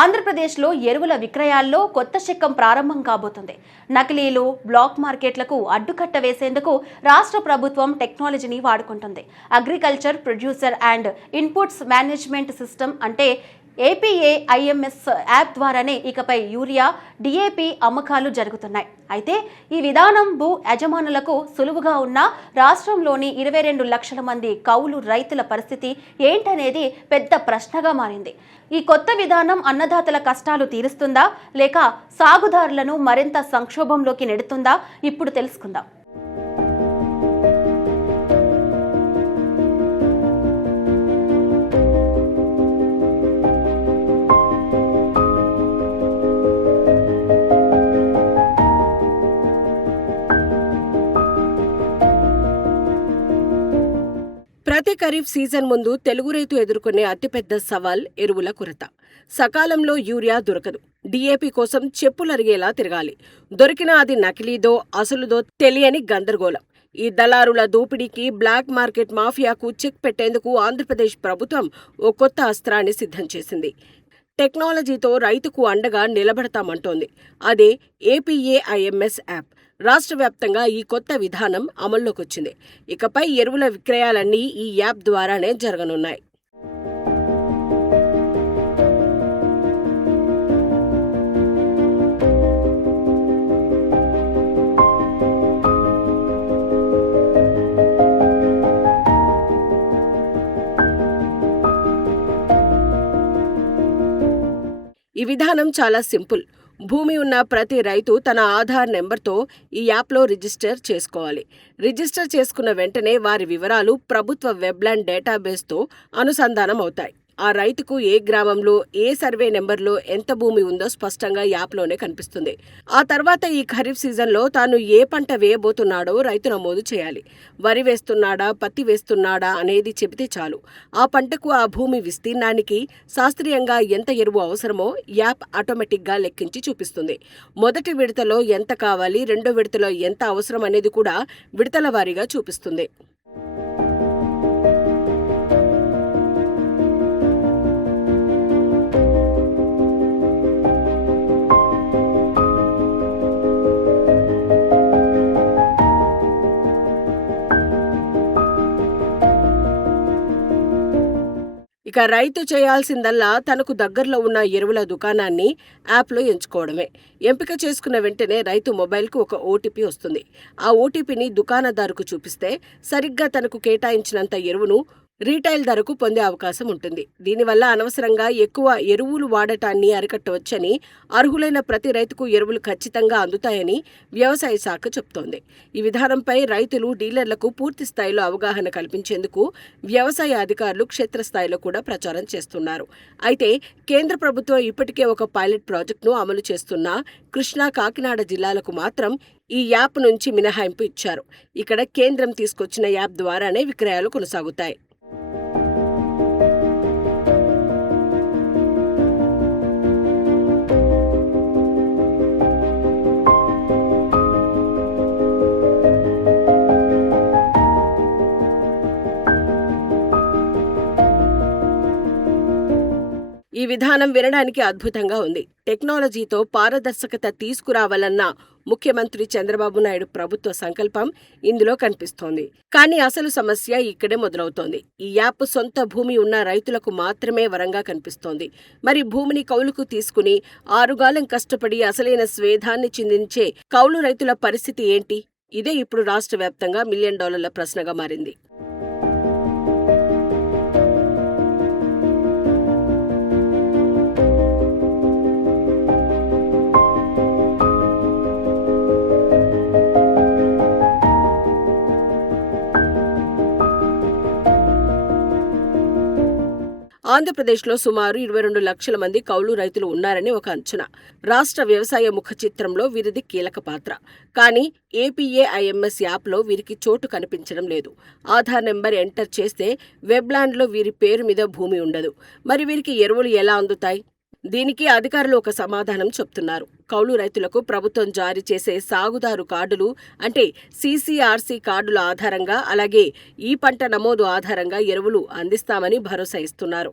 ఆంధ్రప్రదేశ్లో ఎరువుల విక్రయాల్లో కొత్త శకం ప్రారంభం కాబోతుంది. నకిలీలు, బ్లాక్ మార్కెట్లకు అడ్డుకట్ట వేసేందుకు రాష్ట్ర ప్రభుత్వం టెక్నాలజీని వాడుకుంటుంది. Agriculture producer and inputs management system అంటే APAIMS యాప్ ద్వారానే ఇకపై యూరియా, DAP అమ్మకాలు జరుగుతున్నాయి. అయితే ఈ విధానం భూ యజమానులకు సులువుగా ఉన్న రాష్ట్రంలోని 22 లక్షల మంది కౌలు రైతుల పరిస్థితి ఏంటనేది పెద్ద ప్రశ్నగా మారింది. ఈ కొత్త విధానం అన్నదాతల కష్టాలు తీరుస్తుందా లేక సాగుదారులను మరింత సంక్షోభంలోకి నెడుతుందా? ఇప్పుడు తెలుసుకుందాం. ప్రతి ఖరీఫ్ సీజన్ ముందు తెలుగు రైతు ఎదుర్కొనే అతిపెద్ద సవాల్ ఎరువుల కొరత. సకాలంలో యూరియా దొరకదు. DAP కోసం చెప్పులరిగేలా తిరగాలి. దొరికినా అది నకిలీదో అసలుదో తెలియని గందరగోళం. ఈ దళారుల దోపిడీకి, బ్లాక్ మార్కెట్ మాఫియాకు చెక్ పెట్టేందుకు ఆంధ్రప్రదేశ్ ప్రభుత్వం ఓ కొత్త అస్త్రాన్ని సిద్ధం చేసింది. టెక్నాలజీతో రైతుకు అండగా నిలబడతామంటోంది. అదే APAIMS యాప్. రాష్ట్ర వ్యాప్తంగా ఈ కొత్త విధానం అమల్లోకొచ్చింది. ఇకపై ఎరువుల విక్రయాలన్నీ ఈ యాప్ ద్వారానే జరగనున్నాయి. ఈ విధానం చాలా సింపుల్. భూమి ఉన్న ప్రతి రైతు తన ఆధార్ నెంబర్తో ఈ యాప్లో రిజిస్టర్ చేసుకోవాలి. రిజిస్టర్ చేసుకున్న వెంటనే వారి వివరాలు ప్రభుత్వ వెబ్లాండ్ డేటాబేస్తో అనుసంధానం అవుతాయి. ఆ రైతుకు ఏ గ్రామంలో, ఏ సర్వే నెంబర్లో ఎంత భూమి ఉందో స్పష్టంగా యాప్లోనే కనిపిస్తుంది. ఆ తర్వాత ఈ ఖరీఫ్ సీజన్లో తాను ఏ పంట వేయబోతున్నాడో రైతు నమోదు చేయాలి. వరి వేస్తున్నాడా, పత్తి వేస్తున్నాడా అనేది చెబితే చాలు. ఆ పంటకు, ఆ భూమి విస్తీర్ణానికి శాస్త్రీయంగా ఎంత ఎరువు అవసరమో యాప్ ఆటోమేటిక్గా లెక్కించి చూపిస్తుంది. మొదటి విడతలో ఎంత కావాలి, రెండో విడతలో ఎంత అవసరం అనేది కూడా విడతల వారీగా చూపిస్తుంది. ఇక రైతు చేయాల్సిందల్లా తనకు దగ్గరలో ఉన్న ఎరువుల దుకాణాన్ని యాప్లో ఎంచుకోవడమే. ఎంపిక చేసుకున్న వెంటనే రైతు మొబైల్కు ఒక OTP వస్తుంది. ఆ OTPని దుకాణదారుకు చూపిస్తే సరిగ్గా తనకు కేటాయించినంత ఎరువును రీటైల్ ధరకు పొందే అవకాశం ఉంటుంది. దీనివల్ల అనవసరంగా ఎక్కువ ఎరువులు వాడటాన్ని అరికట్టవచ్చని, అర్హులైన ప్రతి రైతుకు ఎరువులు ఖచ్చితంగా అందుతాయని వ్యవసాయ శాఖ చెబుతోంది. ఈ విధానంపై రైతులు, డీలర్లకు పూర్తి స్థాయిలో అవగాహన కల్పించేందుకు వ్యవసాయ అధికారులు క్షేత్రస్థాయిలో కూడా ప్రచారం చేస్తున్నారు. అయితే కేంద్ర ప్రభుత్వం ఇప్పటికే ఒక పైలట్ ప్రాజెక్టును అమలు చేస్తున్న కృష్ణా, కాకినాడ జిల్లాలకు మాత్రం ఈ యాప్ నుంచి మినహాయింపు ఇచ్చారు. ఇక్కడ కేంద్రం తీసుకొచ్చిన యాప్ ద్వారానే విక్రయాలు కొనసాగుతాయి. ఈ విధానం వినడానికి అద్భుతంగా ఉంది. టెక్నాలజీతో పారదర్శకత తీసుకురావాలన్న ముఖ్యమంత్రి చంద్రబాబు నాయుడు ప్రభుత్వ సంకల్పం ఇందులో కనిపిస్తోంది. కానీ అసలు సమస్య ఇక్కడే మొదలవుతోంది. ఈ యాప్ సొంత భూమి ఉన్న రైతులకు మాత్రమే వరంగా కనిపిస్తోంది. మరి భూమిని కౌలుకు తీసుకుని ఆరుగాలం కష్టపడి అసలైన స్వేదాన్ని చిందించే కౌలు రైతుల పరిస్థితి ఏంటి? ఇదే ఇప్పుడు రాష్ట్ర వ్యాప్తంగా $1 మిలియన్ ప్రశ్నగా మారింది. ఆంధ్రప్రదేశ్లో సుమారు 22 లక్షల మంది కౌలు రైతులు ఉన్నారని ఒక అంచనా. రాష్ట్ర వ్యవసాయ ముఖ చిత్రంలో వీరిది కీలక పాత్ర. కానీ APAIMS యాప్లో వీరికి చోటు కనిపించడం లేదు. ఆధార్ నెంబర్ ఎంటర్ చేస్తే వెబ్లాండ్లో వీరి పేరు మీద భూమి ఉండదు. మరి వీరికి ఎరువులు ఎలా అందుతాయి? దీనికి అధికారులు ఒక సమాధానం చెప్తున్నారు. కౌలు రైతులకు ప్రభుత్వం జారీ చేసే సాగుదారు కార్డులు అంటే CCRC కార్డుల ఆధారంగా, అలాగే ఈ పంట నమోదు ఆధారంగా ఎరువులు అందిస్తామని భరోసా ఇస్తున్నారు.